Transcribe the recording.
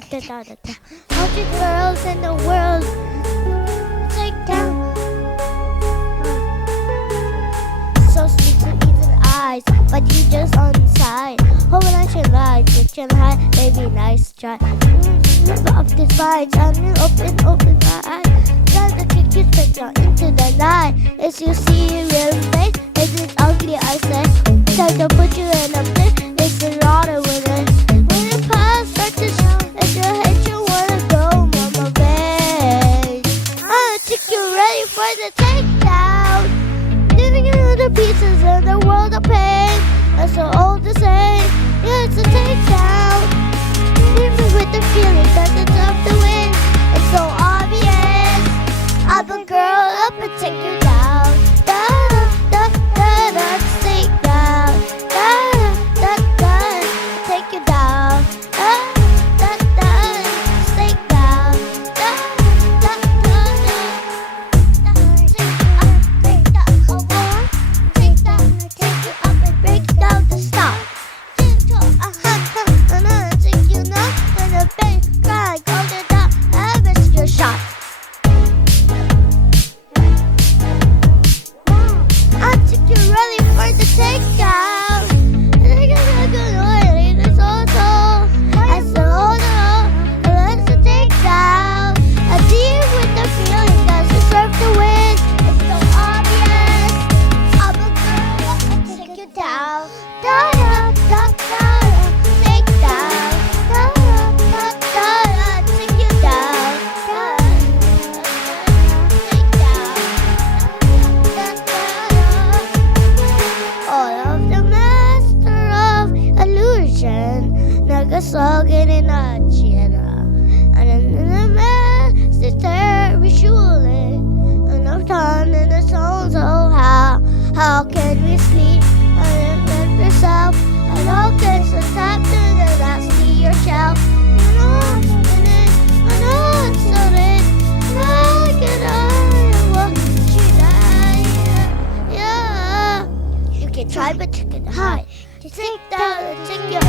take that down. 100 girls in the world. Take down. So sweet to even eyes, but you just on the side. Hold on your life, you can hide, baby, nice try. Never up this vines, I'm open my eyes. Try to kick your picture into the night. As you see your real face, it's an ugly, I say. Time to put you in a place, it's a lot of winning. When you pass, start to show, if you hate, you wanna go, mama, babe. I'll take you ready for the takedown. Living in other pieces in the world of pain. That's so all the same. Yeah, it's a takedown. Even with the feeling that it's up the wind, it's so obvious. I'm a girl up and take you down. Da da da da, take down. Da da da, take you down. Da da da, take down. Da da da da. Take you up, take you up and break down the stop. Take you now, when the bass cry, go to down, I miss your shot. I think you're ready for the takedown. I think I'm a good one, it's also. I said, oh no, let's a takedown. I deal with the feeling that deserve to win. It's so obvious. I'm a girl, I take you down. Da da da da, take down. Da da da da, take you down. Da da da, take down. All of the master of illusion 나가서기는 아치라 나는 master visually and I'm turning the soul so how can we sleep and let yourself and all things are tapped to the last to yourself I know it's so late I can what should I yeah you can try but you can hide to take down and take you